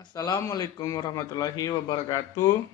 Assalamualaikum warahmatullahi wabarakatuh.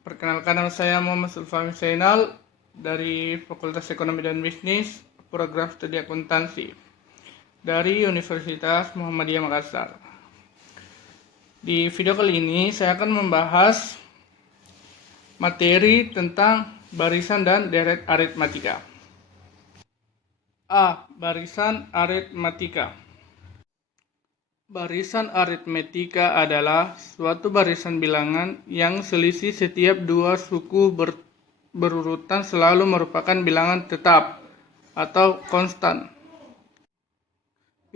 Perkenalkan, nama saya Muhammad Sulfami Zainal dari Fakultas Ekonomi dan Bisnis, Program Studi Akuntansi dari Universitas Muhammadiyah Makassar. Di video kali ini saya akan membahas materi tentang barisan dan deret aritmatika. A. Barisan aritmatika. Barisan aritmetika adalah suatu barisan bilangan yang selisih setiap dua suku berurutan selalu merupakan bilangan tetap atau konstan.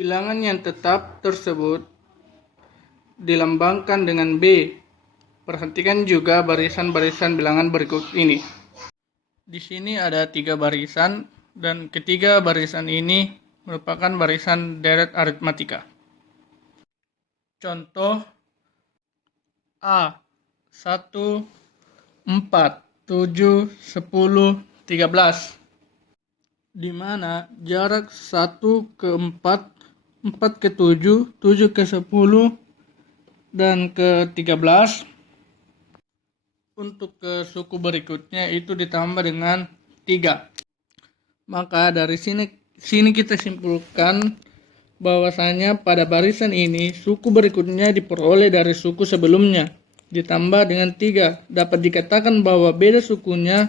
Bilangan yang tetap tersebut dilambangkan dengan B. Perhatikan juga barisan-barisan bilangan berikut ini. Di sini ada 3 barisan dan ketiga barisan ini merupakan barisan deret aritmatika. Contoh A 1, 4, 7, 10, 13, di mana jarak 1 ke 4, 4 ke 7, 7 ke 10, dan ke 13 untuk ke suku berikutnya itu ditambah dengan 3. Maka dari sini kita simpulkan bahwasanya pada barisan ini suku berikutnya diperoleh dari suku sebelumnya ditambah dengan 3. Dapat dikatakan bahwa beda sukunya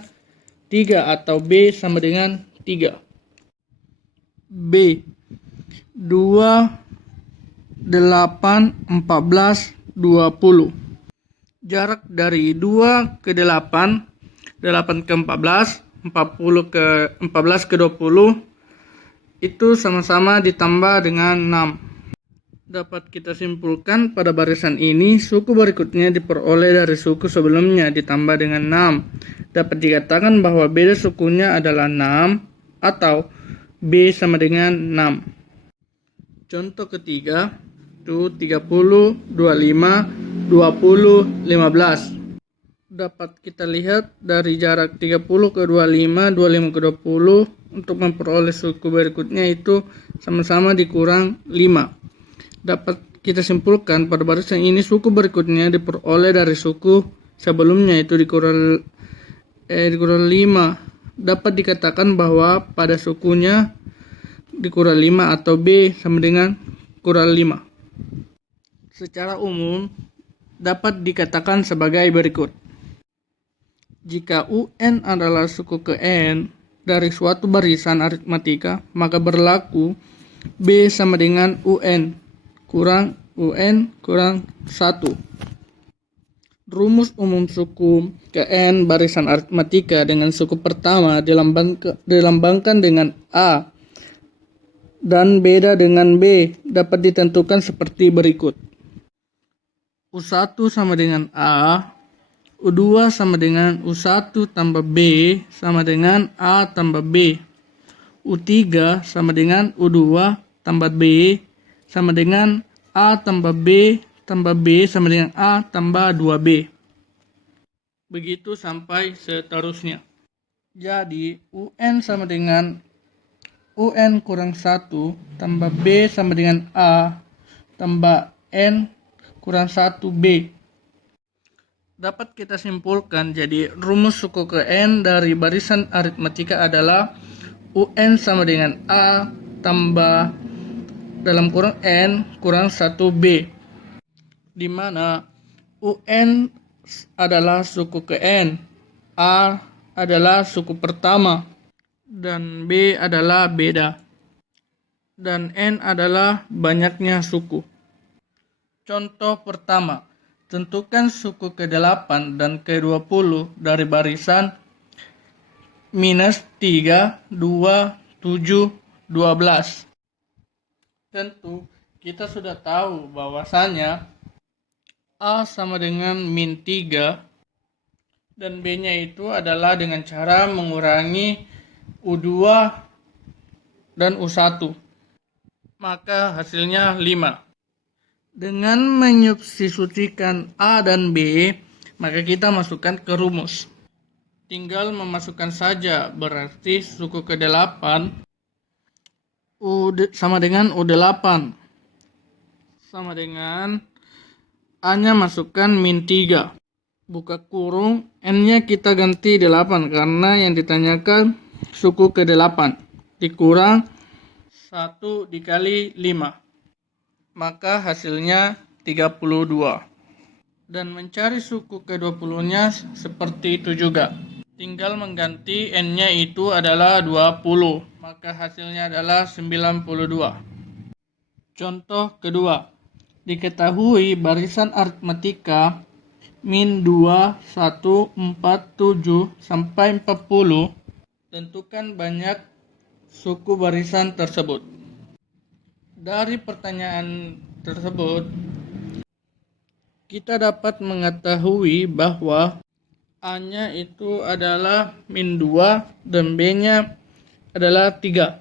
3 atau B sama dengan 3. B 2, 8, 14, 20. Jarak dari 2 ke 8, 8 ke 14, 40 ke 14 ke 20 itu sama-sama ditambah dengan 6. Dapat kita simpulkan pada barisan ini suku berikutnya diperoleh dari suku sebelumnya ditambah dengan 6. Dapat dikatakan bahwa beda sukunya adalah 6 atau B sama dengan 6. Contoh ketiga, itu 30, 25, 20, 15. Dapat kita lihat dari jarak 30 ke 25, 25 ke 20 untuk memperoleh suku berikutnya itu sama-sama dikurang 5. Dapat kita simpulkan pada barisan ini suku berikutnya diperoleh dari suku sebelumnya itu dikurang 5. Dapat dikatakan bahwa pada sukunya dikurang 5 atau B sama dengan kurang 5. Secara umum dapat dikatakan sebagai berikut. Jika UN adalah suku ke N dari suatu barisan aritmatika, maka berlaku B sama dengan UN kurang 1. Rumus umum suku ke N barisan aritmatika dengan suku pertama dilambangkan dengan A dan beda dengan B dapat ditentukan seperti berikut. U1 sama dengan A, U2 sama dengan U1 tambah B sama dengan A tambah B. U3 sama dengan U2 tambah B sama dengan A tambah B sama dengan A tambah 2B. Begitu sampai seterusnya. Jadi UN sama dengan UN kurang 1 tambah B sama dengan A tambah N kurang 1B. Dapat kita simpulkan jadi rumus suku ke N dari barisan aritmatika adalah UN sama dengan A tambah dalam kurung N kurang 1B, di mana UN adalah suku ke N, A adalah suku pertama, dan B adalah beda, dan N adalah banyaknya suku. Contoh pertama, tentukan suku ke-8 dan ke-20 dari barisan minus 3, 2, 7, 12. Tentu kita sudah tahu bahwasanya A sama dengan min 3 dan B-nya itu adalah dengan cara mengurangi U2 dan U1. Maka hasilnya 5. Dengan menyubstitusikan A dan B, maka kita masukkan ke rumus. Tinggal memasukkan saja, berarti suku ke-8 U sama dengan U8 sama dengan A-nya masukkan min 3. Buka kurung, N-nya kita ganti 8 karena yang ditanyakan suku ke-8. Dikurang 1 dikali 5. Maka hasilnya 32. Dan mencari suku ke-20-nya seperti itu juga. Tinggal mengganti N-nya itu adalah 20. Maka hasilnya adalah 92. Contoh kedua. Diketahui barisan aritmatika min 2, 1, 4, 7, sampai 40. Tentukan banyak suku barisan tersebut. Dari pertanyaan tersebut, kita dapat mengetahui bahwa A-nya itu adalah min 2 dan B-nya adalah 3.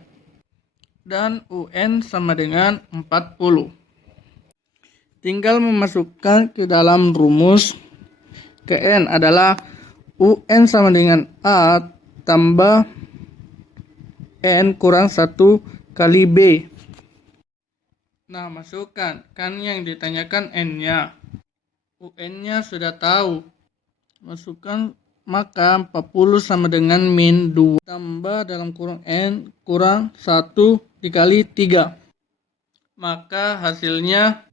Dan UN sama dengan 40. Tinggal memasukkan ke dalam rumus. Ke N adalah UN sama dengan A tambah N kurang 1 kali B. Nah, masukkan. Kan yang ditanyakan N-nya. UN-nya sudah tahu. Masukkan, maka 40 sama dengan min 2 tambah dalam kurung N kurang 1 dikali 3. Maka hasilnya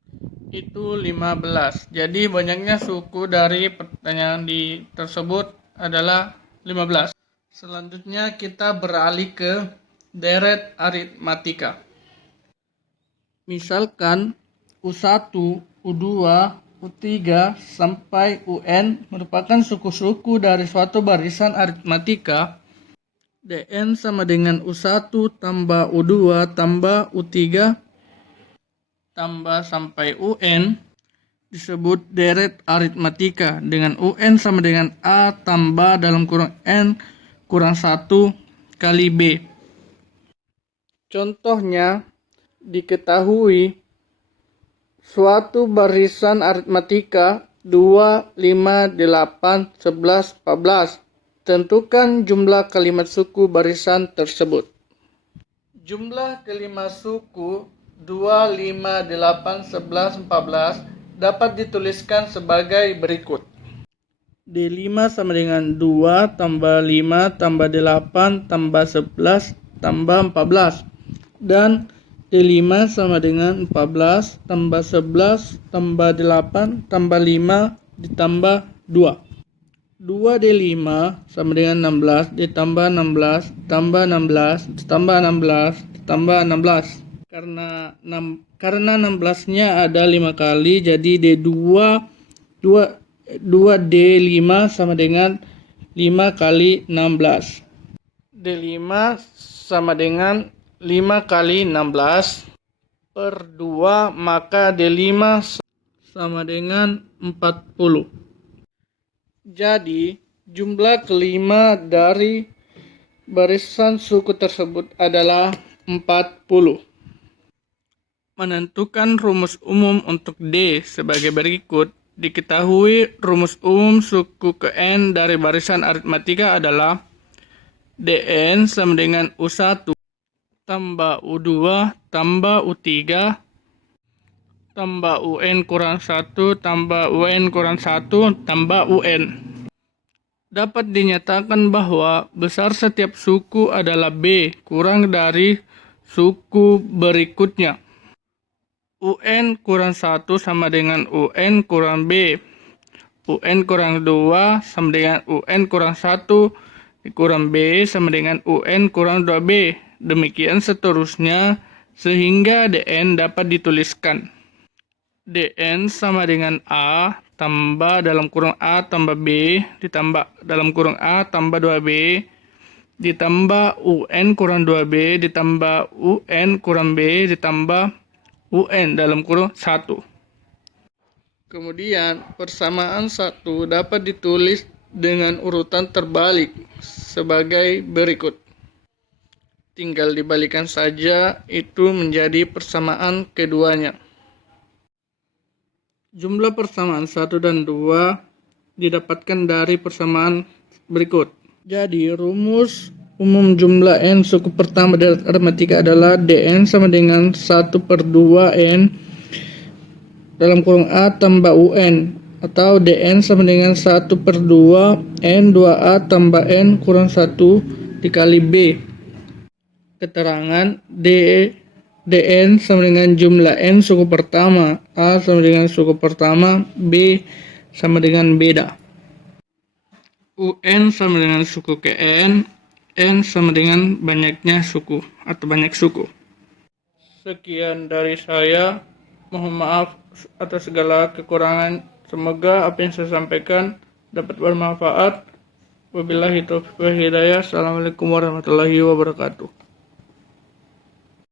itu 15. Jadi banyaknya suku dari pertanyaan tersebut adalah 15. Selanjutnya kita beralih ke deret aritmatika. Misalkan U1, U2, U3 sampai UN merupakan suku-suku dari suatu barisan aritmatika. Dn sama dengan U1 tambah U2 tambah U3 tambah sampai UN disebut deret aritmatika, dengan UN sama dengan A tambah dalam kurung N kurang 1 kali B. Contohnya, diketahui suatu barisan aritmatika 2, 5, 8, 11, 14. Tentukan jumlah kalimat suku barisan tersebut. Jumlah kalimat suku 2, 5, 8, 11, 14 dapat dituliskan sebagai berikut. D5 sama dengan 2 tambah 5 tambah 8 tambah 11 tambah 14. Dan D5 sama dengan 14 tambah 11 tambah 8 tambah 5 ditambah 2. 2D5 sama dengan 16 ditambah 16 tambah 16 ditambah 16 ditambah 16. Karena 16-nya ada 5 kali, jadi D5 sama dengan 5 kali 16. D5 sama dengan 5 kali 16 per 2, maka D5 sama dengan 40. Jadi, jumlah kelima dari barisan suku tersebut adalah 40. Menentukan rumus umum untuk D sebagai berikut. Diketahui rumus umum suku ke N dari barisan aritmatika adalah Dn sama dengan U1 tambah U2 tambah U3 tambah UN kurang 1 tambah UN kurang 1 tambah UN. Dapat dinyatakan bahwa besar setiap suku adalah B kurang dari suku berikutnya. UN kurang 1 sama dengan UN kurang B. UN kurang 2 sama dengan UN kurang 1 dikurang B sama dengan UN kurang 2B. Demikian seterusnya sehingga Dn dapat dituliskan. Dn sama dengan A tambah dalam kurung A tambah B ditambah dalam kurung A tambah 2B ditambah UN kurang 2B ditambah UN kurang B ditambah UN dalam kurung 1. Kemudian persamaan 1 dapat ditulis dengan urutan terbalik sebagai berikut. Tinggal dibalikan saja, itu menjadi persamaan keduanya. Jumlah persamaan 1 dan 2 didapatkan dari persamaan berikut. Jadi rumus umum jumlah N suku pertama dari aritmatika adalah Dn sama dengan 1/2 N dalam kurung A tambah UN, atau DN sama dengan 1/2 N 2A tambah N kurang 1 dikali B. Keterangan DN sama dengan jumlah N suku pertama, A sama dengan suku pertama, B sama dengan beda. UN sama dengan suku ke N sama dengan banyaknya suku atau banyak suku. Sekian dari saya, mohon maaf atas segala kekurangan. Semoga apa yang saya sampaikan dapat bermanfaat. Wabillahi taufiq wal hidayah. Assalamualaikum warahmatullahi wabarakatuh.